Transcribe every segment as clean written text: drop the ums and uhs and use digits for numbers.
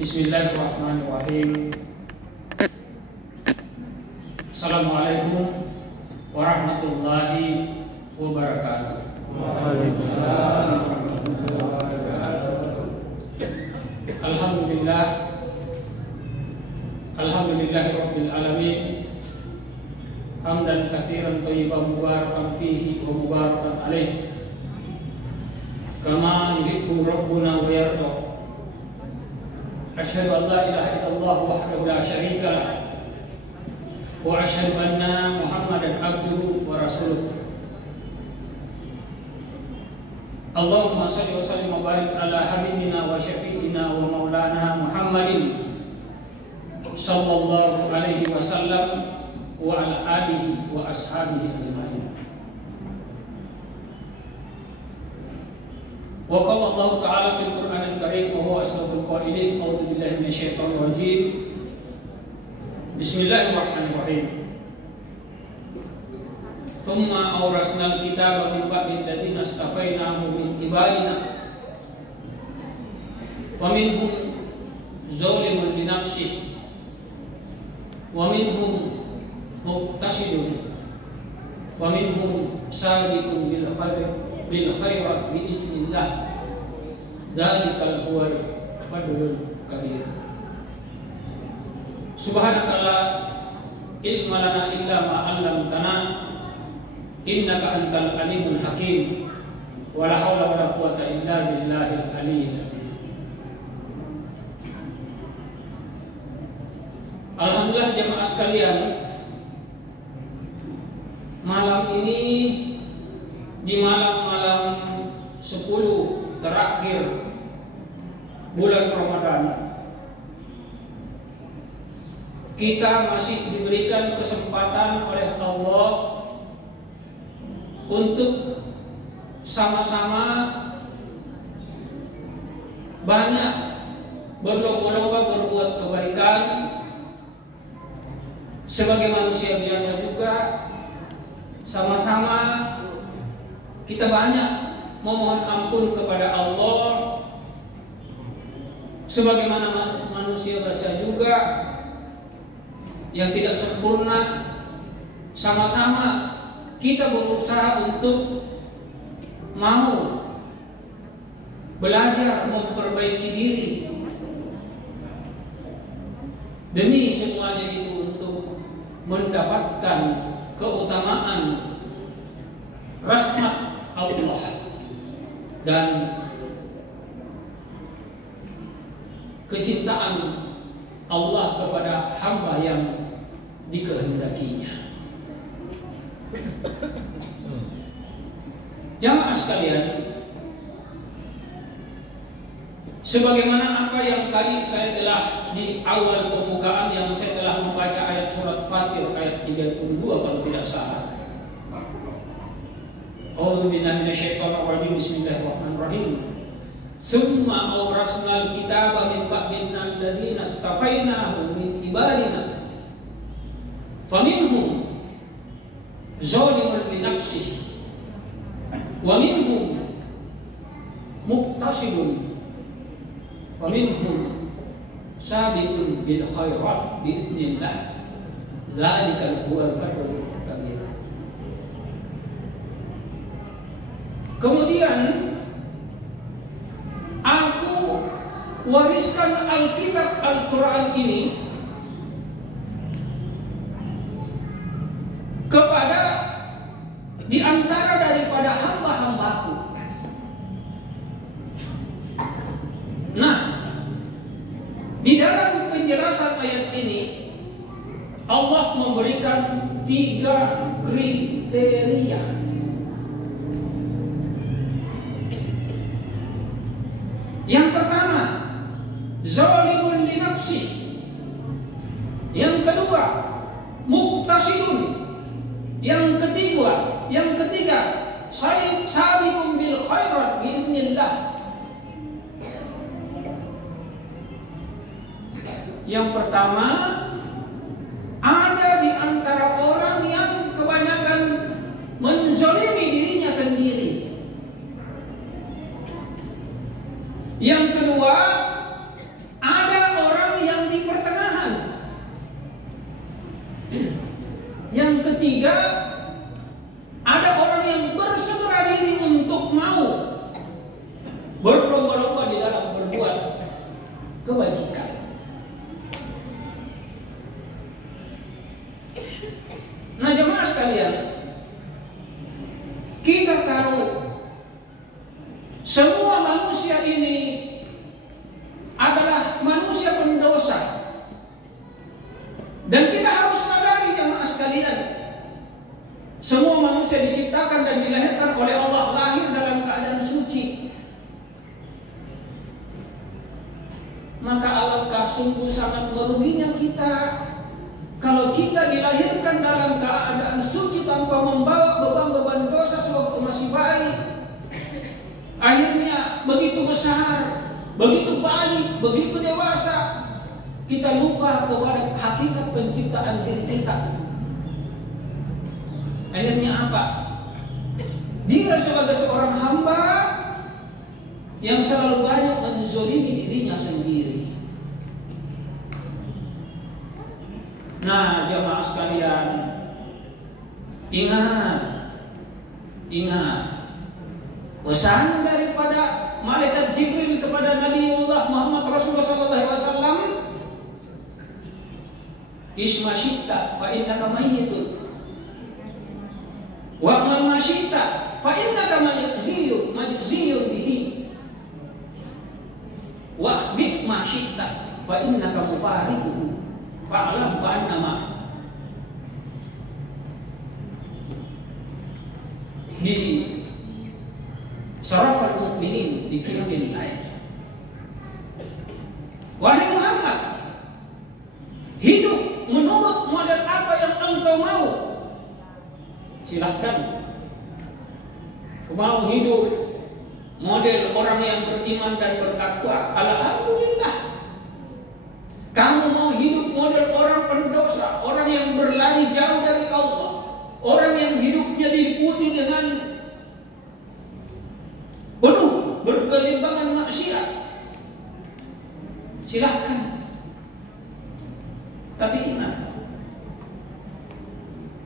Bismillahirrahmanirrahim. Assalamualaikum warahmatullahi wabarakatuh. Waalaikumsalam warahmatullahi wabarakatuh. Alhamdulillahi rabbil alamin. Hamdan katsiran thayyiban mubarakan fihi wa mubarakan alaih. Kama yuhibbu rabbuna wa yarda. Asyhadu an la ilaha illallah wahdahu la syarika lah. Wa asyhadu anna Muhammadan abduhu wa rasuluh. Allahumma shalli wa sallim wa barik ala habibina wa syafi'ina wa maulana Muhammadin sallallahu alaihi wasallam wa ala alihi wa ashabihi ajma'in. Wa qala Allah ta'ala fil Qur'anil Karim wa huwa asdaqul qailin. A'udzu billahi minasyaitonir rajim. Bismillahirrahmanirrahim. Thumma awrasnal kitaba min ba'dil ladzina istafainahum min ibadina wa minhum zalimun li nafsihi wa minhum muqtasidun wa minhum sabiqun bil khairat bi iznillah. Dzalikal huwal fadlul kabir. Subhanakallah ilma lana illa ma 'allamtana innaka antal alimul hakim. Wa la haula wa la quwwata illa billahil aliyyil azim. Alhamdulillah jemaah sekalian, malam ini di malam-malam 10 terakhir bulan Ramadan, kita masih diberikan kesempatan oleh Allah untuk sama-sama banyak berlomba-lomba berbuat kebaikan. Sebagai manusia biasa juga, sama-sama kita banyak memohon ampun kepada Allah. Sebagaimana manusia biasa juga yang tidak sempurna, sama-sama kita berusaha untuk mau belajar memperbaiki diri. Demi semuanya itu untuk mendapatkan keutamaan rahmat Allah dan kecintaan Allah kepada hamba yang dikehendakinya. Jamaah sekalian, sebagaimana apa yang tadi saya telah di awal pembukaan yang saya telah membaca ayat surat Fatir ayat 32 kalau tidak salah. A'udzu billahi minasyaitonir rajim. Bismillahirrahmanirrahim. Tsumma awrasnal kitaba min ba'dina alladzina istafainahum min ibadina faminhum zalimun li nafsihi wa minhum muqtasidun wa minhum sabiqun bil khairat bi idznillah. Dzalikal huwal fadlul kabir. Kemudian aku wariskan Alkitab Al-Quran ini kepada di antara daripada hamba-hambaku. Nah, di dalam penjelasan ayat ini Allah memberikan 3 kriteria. Yang pertama, zalimun li nafsi. Yang kedua, muqtasidun. Yang ketiga, sabiqun bil khairat bi idznillah. Yang pertama, ada di antara orang yang kebanyakan menzalimi dirinya sendiri. Yang kedua, ada kebajikan. Nah jemaah sekalian, kita tahu semua manusia ini adalah manusia pendosa, dan kita harus sadari jemaah sekalian, semua manusia diciptakan dan dilahirkan oleh Allah lahir dalam keadaan suci. Maka alangkah sungguh sangat meruginya kita kalau kita dilahirkan dalam keadaan suci tanpa membawa beban-beban dosa sewaktu masih bayi. Akhirnya begitu besar, begitu bayi, begitu dewasa, kita lupa kepada hakikat penciptaan diri kita. Akhirnya apa? Dia sebagai seorang hamba yang selalu banyak menzolimi dirinya sendiri. Nah, jamaah sekalian, ingat pesan daripada malaikat Jibril kepada Nabiullah Muhammad Rasulullah SAW, isma syi'ta fa innaka mayyitun wa ma syi'ta fa innaka majziyun bihi wa bi ma syi'ta fa innaka mufariquhu fa'lam fa'annama. Di Syarafal Mu'minin di Qiyamil Lail, wahai Muhammad, hidup menurut model apa yang engkau mau, silahkan. Mau hidup model orang yang beriman dan bertakwa, alhamdulillah. Kamu mau hidup model orang pendosa, orang yang berlari jauh dari Allah, orang yang hidupnya diliputi dengan penuh bergelimbangan maksiat, silahkan. Tapi ingat,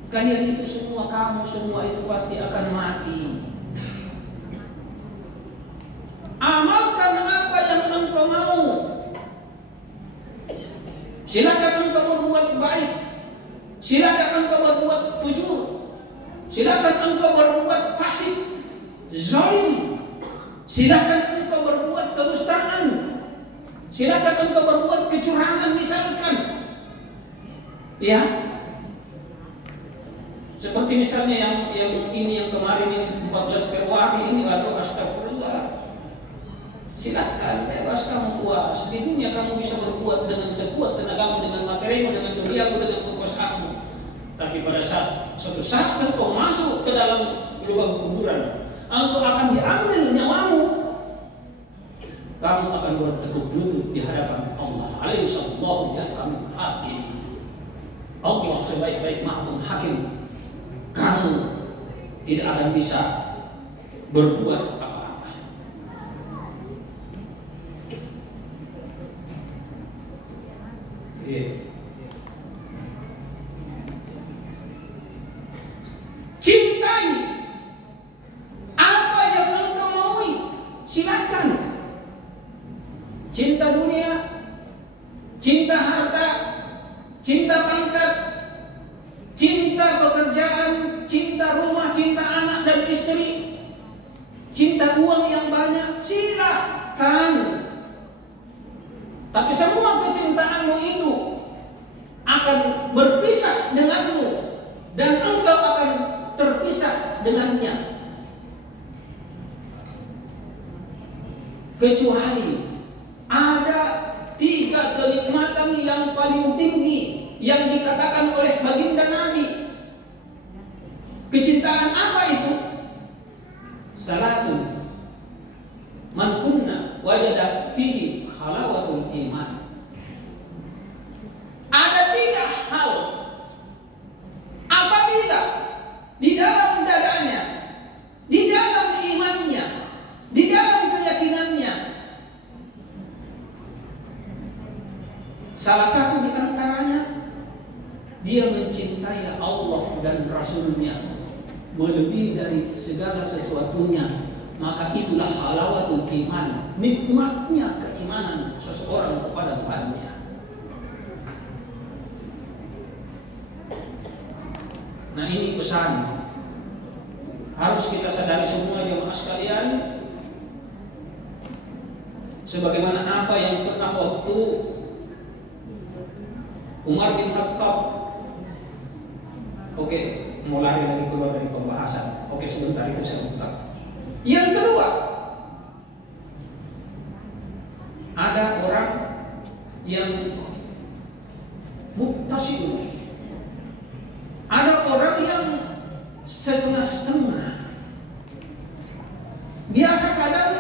kalian itu semua, kamu semua itu pasti akan mati. Amalkan apa yang engkau mau. Silakan engkau berbuat baik, silakan engkau berbuat fujur, silakan engkau berbuat fasik, zalim, silakan engkau berbuat kedustaan, silakan engkau berbuat kecurangan misalkan. Ya, seperti misalnya yang kemarin ini 14 Februari ini, lalu astagfirullah. Silakan, bebas kamu puas. Di dunia kamu bisa berbuat dengan sekuat tenagamu, dengan materimu, dengan duniamu, dengan kekuasaanmu. Tapi pada suatu saat engkau masuk ke dalam lubang kuburan, engkau akan diambil nyawamu. Kamu akan bertekuk lutut di hadapan Allah. Alaihissallahu yahkamul hakim. Allah sebaik-baik mahkamah hakim. Kamu tidak akan bisa berbuat apa-apa. Cintai apa yang engkau maui, silahkan. Cinta dunia, cinta harta, cinta pangkat, cinta pekerjaan, cinta rumah, cinta anak dan istri, cinta uang yang banyak, silahkan. Tapi semua kecintaanmu itu akan berpisah denganmu, dan engkau akan terpisah dengannya. Kecuali ada 3 kenikmatan yang paling tinggi yang dikatakan oleh baginda Nabi. Kecintaan apa itu? Salasun man kunna wajada fihi halawatul iman. Ada 3 hal apabila di dalam dadanya, di dalam imannya, di dalam keyakinannya, salah satu di antaranya dia mencintai Allah dan Rasulnya melebihi dari segala sesuatunya, maka itulah halawatul iman, nikmatnya keimanan seseorang kepada ini pesan harus kita sadari semua jemaah sekalian, sebagaimana apa yang pernah waktu Umar bin Khattab. Oke, mau lari lagi keluar dari pembahasan. Oke, sebentar itu saya buka. Yang kedua, ada orang yang muktasidun, ada orang yang setengah-setengah. Biasa kadang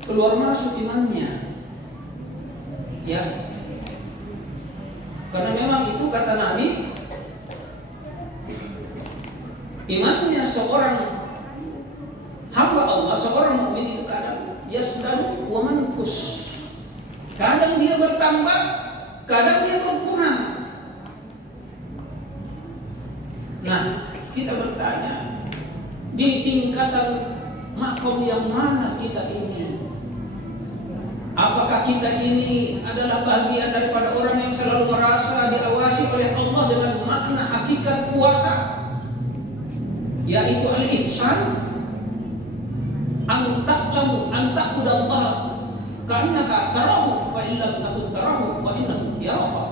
keluar masuk imannya, ya, karena memang itu kata Nabi, imannya seorang hamba Allah, seorang mukmin itu kadang yasdadu wa manqus. Kadang dia bertambah, kadang dia berkurang. Nah, kita bertanya, di tingkatan makom yang mana kita ini? Apakah kita ini adalah bagian daripada orang yang selalu merasa diawasi oleh Allah dengan makna hakikat puasa, yaitu al-ihsan, an ta'budallaha ka'annaka tarahu wa illam takun tarahu wa innahu yaraka.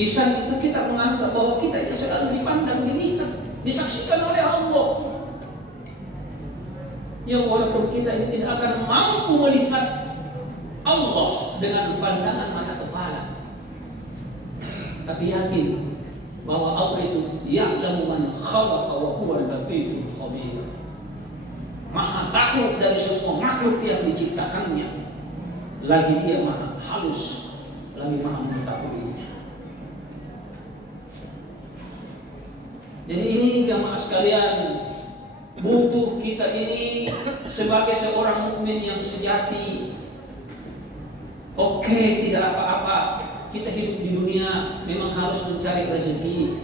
Ihsan itu kita menganggap bahwa kita itu selalu dipandang, dilihat, disaksikan oleh Allah. Yang walaupun kita ini tidak akan mampu melihat Allah dengan pandangan mata kepala, tapi yakin bahwa Allah itu ya'lamu man khalaqa wa huwal latiful khabir. Maha tahu dari semua makhluk yang diciptakannya, lagi dia maha halus, lagi maha mengetahuinya. Jadi ini jamaah sekalian, butuh kita ini sebagai seorang mukmin yang sejati. Oke, tidak apa-apa, kita hidup di dunia memang harus mencari rezeki,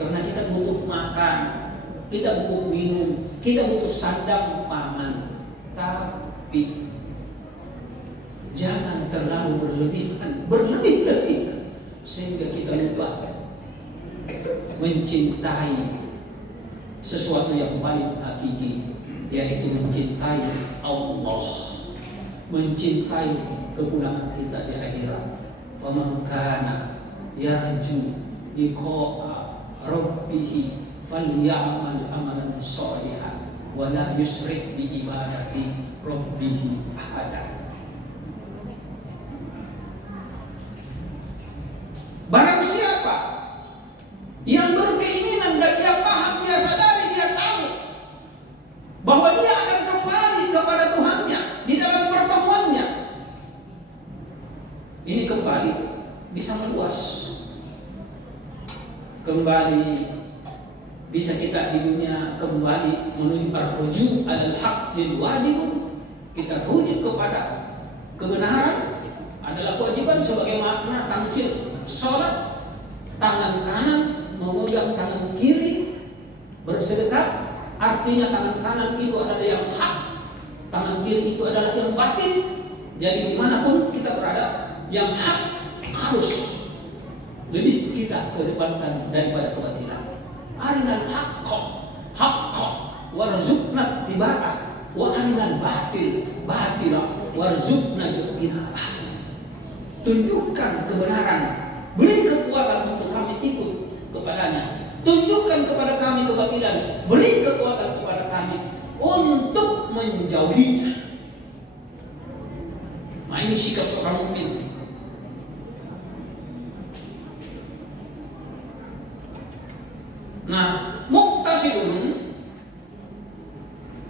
karena kita butuh makan, kita butuh minum, kita butuh sandang pangan. Tapi jangan terlalu berlebih-lebihan sehingga kita lupa mencintai sesuatu yang paling hakiki, yaitu mencintai Allah, mencintai kepulangan kita di akhirat. Faman kana yarju liqa'a rabbih falyamal amalan shalihan wa la yusyrik bi ibadati rabbih ahada. Barang siapa yang berkeinginan dan dia paham, dia sadari, dia tahu bahwa dia akan kembali kepada Tuhannya di dalam pertemuannya, ini kembali bisa meluas. Kembali bisa kita di dunia kembali menuju ar-ruju' al-haq lil wajib. Kita rujuk kepada kebenaran adalah kewajiban, sebagai makna tamsil salat, tangan kanan memegang tangan kiri, bersedekah, artinya tangan kanan itu adalah yang hak, tangan kiri itu adalah yang batin. Jadi dimanapun kita berada, yang hak harus lebih kita kedepankan daripada kebatilan. Arinal haqqa warzuqna tiba'ah wa arinal batila warzuqna ijtinabah. Tunjukkan kebenaran, beri kekuatan untuk kami ikut kepadanya. Tunjukkan kepada kami kebatilan, beri kekuatan kepada kami untuk menjauhinya. Nah, ini sikap seorang mukmin. Nah, muktasidun,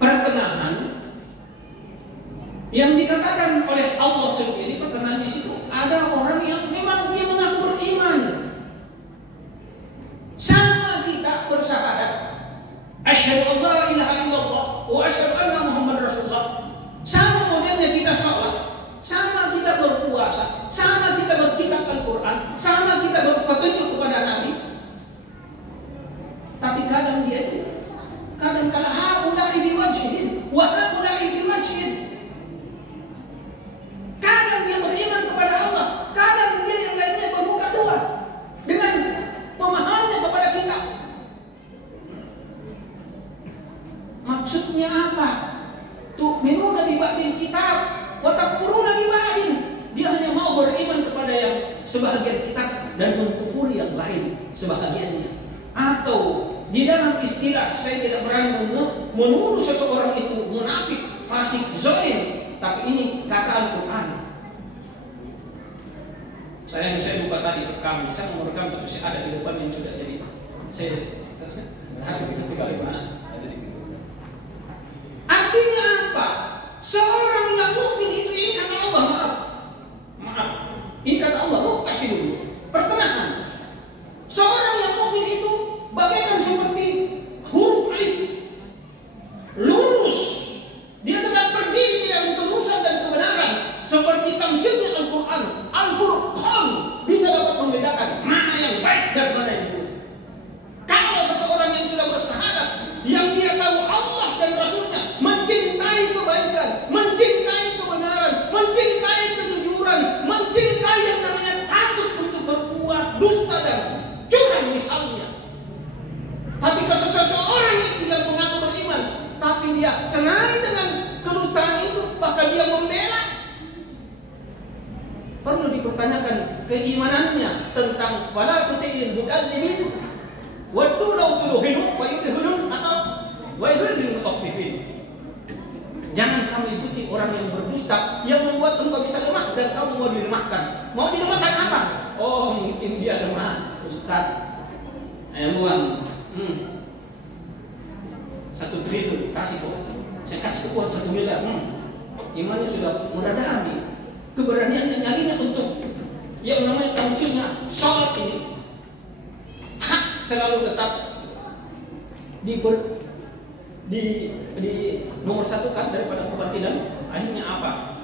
pertengahan, yang dikatakan oleh Allah sendiri, pertengahan di situ ada orang yang memang dia mengaku beriman. Sama kita bersyahadat, asyhadu an la ilaha illallah wa asyhadu anna Muhammad Rasulullah. Sama modelnya kita sholat, sama kita berpuasa, sama kita berkitab Al-Quran, sama kita berpetunjuk kepada Nabi. Tapi kadang dia itu, kadang kala haulai biwajhin wa haulai biwajhin. Kadang dia beriman kepada Allah, kadang dia sebahagian kitab dan mengkufuri yang lain sebahagiannya. Atau di dalam istilah, saya tidak berani menuduh seseorang itu munafik, fasik, zalim, tapi ini kata Al-Quran. Saya buka tadi rekam, saya mau rekam tapi saya ada di depan yang sudah jadi. Saya hari ini bagaimana? Artinya apa? Seorang yang mukmin itu, ini kata Allah, maaf, ini kata Allah, kasih dulu pertengahan. Seorang yang mukmin itu bagaikan seperti huruf alif, lurus, dia tegak berdiri dalam kelurusan dan kebenaran, seperti tamsilnya Al-Quran, Al-Furqan, bisa dapat membedakan mana yang baik dan mana yang buruk. Kalau seseorang yang sudah bersyahadat, yang dia tahu Allah dan Rasulnya, mencintai kebaikan, mencintai kebenaran, mencintai kejujuran, mencintai yang namanya takut untuk berbuat dusta dan curang misalnya. Tapi kalau seseorang itu yang mengaku beriman, tapi dia senang dengan kedustaan itu, bahkan dia membela, perlu dipertanyakan keimanannya tentang wala tuti'il mukadzibin waddu law tudhinu wa yudhilun atau wa yudhilul mutaffifin. Jangan kamu ikuti orang yang berdusta, yang membuat engkau bisa lemah dan kamu mau dilemahkan. Mau dilemahkan apa? Oh, mungkin dia lemah, Ustaz. Ayo buang. 1 triliun kasih kok. Saya kasih uang 1 miliar. Imannya sudah meradami. Keberaniannya nyalinya untuk yang namanya tamsilnya sholat ini hak selalu tetap di nomor 1 kan daripada kebatilan. Akhirnya apa?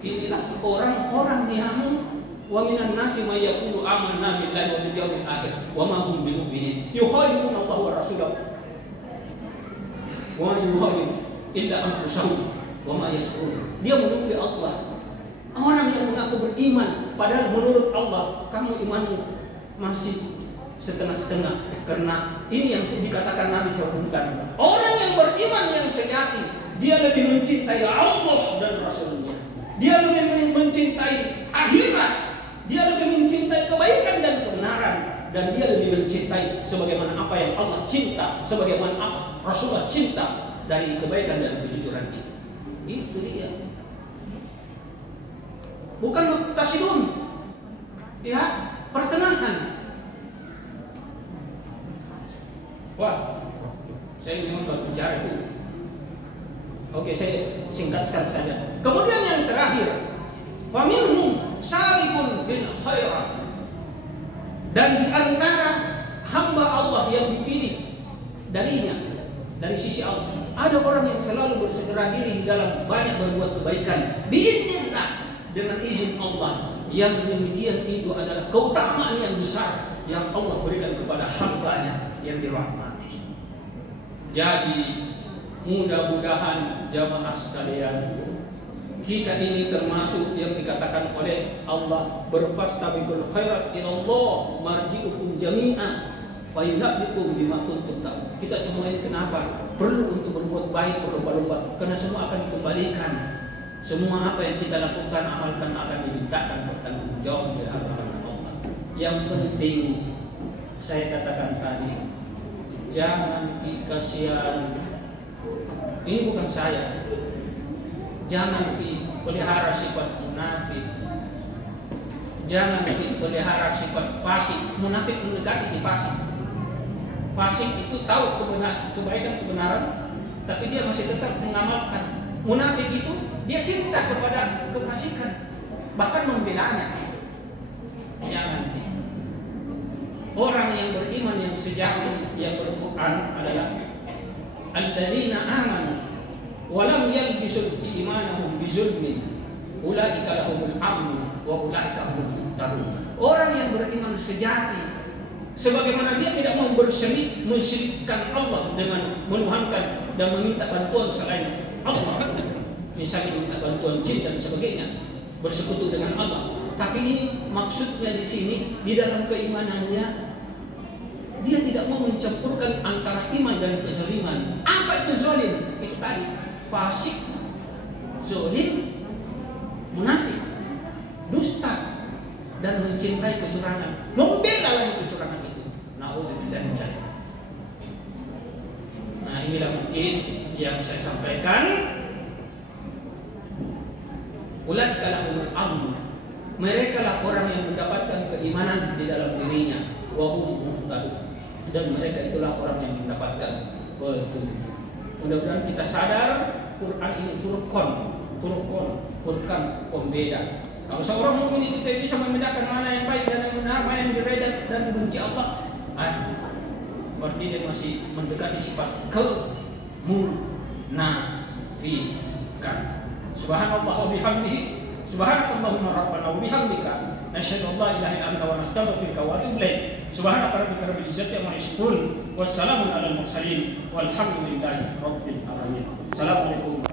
Inilah orang-orang yang wa minan nasi may yaqulu amanna billahi wa bil yawmil akhir wa ma hum bimu'minin yukhadi'una Allah wa rasulahu wa yukhadi'una illa anfusahum wa ma yashkurun. Dia menuduh Allah. Orang yang mengaku beriman, padahal menurut Allah kamu imanmu masih setengah-setengah. Karena ini yang dikatakan Nabi SAW. Orang yang beriman yang sejati, dia lebih mencintai Allah dan Rasulnya. Dia lebih mencintai akhirat. Dia lebih mencintai kebaikan dan kebenaran. Dan dia lebih mencintai sebagaimana apa yang Allah cinta, sebagaimana apa Rasulullah cinta dari kebaikan dan kejujuran itu. Itu dia. Bukan tasidun, ya, pertengahan. Wah, saya memang harus bicara itu. Oke, saya singkatkan saja. Kemudian yang terakhir, faminhum sabiqun bil khairat. Dan di antara hamba Allah yang dipilih darinya, dari sisi Allah, ada orang yang selalu bersegera diri dalam banyak berbuat kebaikan. Biidznillah, dengan izin Allah. Yang demikian itu adalah keutamaan yang besar yang Allah berikan kepada hamba-Nya yang dirahmati. Jadi mudah-mudahan jamaah sekalian, kita ini termasuk yang dikatakan oleh Allah, berfastabiqul khairat ilallah marji'ukum jami'an wa yunabbiukum bima kuntum ta'malun. Kita semua ini kenapa perlu untuk berbuat baik, berlomba-lomba, karena semua akan dikembalikan. Semua apa yang kita lakukan, amalkan akan dimintakan bertanggung jawab di hadapan Allah. Yang penting saya katakan tadi, jangan dikasihan. Ini bukan saya. Jangan dipelihara sifat munafik. Jangan dipelihara sifat fasik. Munafik mendekati di fasik. Fasik itu tahu kebaikan kebenaran, tapi dia masih tetap mengamalkan. Munafik itu dia cinta kepada kefasikan, bahkan membelanya. Jangan. Orang yang beriman yang sejati yang Al-Quran adalah alladzina amanu wa lam yalbisu imanahum bizulmin ulaika lahumul amnu wa ulaika humul muhtadun. Orang yang beriman sejati, sebagaimana dia tidak mau mensyirikkan Allah dengan menuhankan dan meminta bantuan selain Allah, misalnya minta bantuan jin dan sebagainya, bersekutu dengan Allah. Tapi ini maksudnya di sini, di dalam keimanannya dia tidak mau mencampurkan antara iman dan kezaliman. Apa itu zalim? Itu tadi fasik, zalim, munafik, dusta dan mencintai kecurangan, membela lagi kecurangan itu. Naudzubillah min dzalik. Nah, inilah mungkin yang saya sampaikan. Ulaika lahumul amn. Mereka lah orang yang mendapatkan keimanan di dalam dirinya. Wa hum muhtadun. Dan mereka itulah orang yang mendapatkan petunjuk. Mudah-mudahan kita sadar Quran ini furqan pembeda. Kalau seorang mukmin itu tidak bisa membedakan mana yang baik dan yang benar, mana yang diredam dan dibenci Allah, berarti dia masih mendekati sifat kemunafikan. Subhanallah wa bihamdihi, subhanakallahumma rabbana wa bihamdika, nasyhadu an la ilaha illa anta wa nastaghfiruka wa atubu ilaik. Subhanaka rabbika rabbil izzati amma yasifun, wassalamun alal mursalin, walhamdulillahi rabbil alamin. Assalamualaikum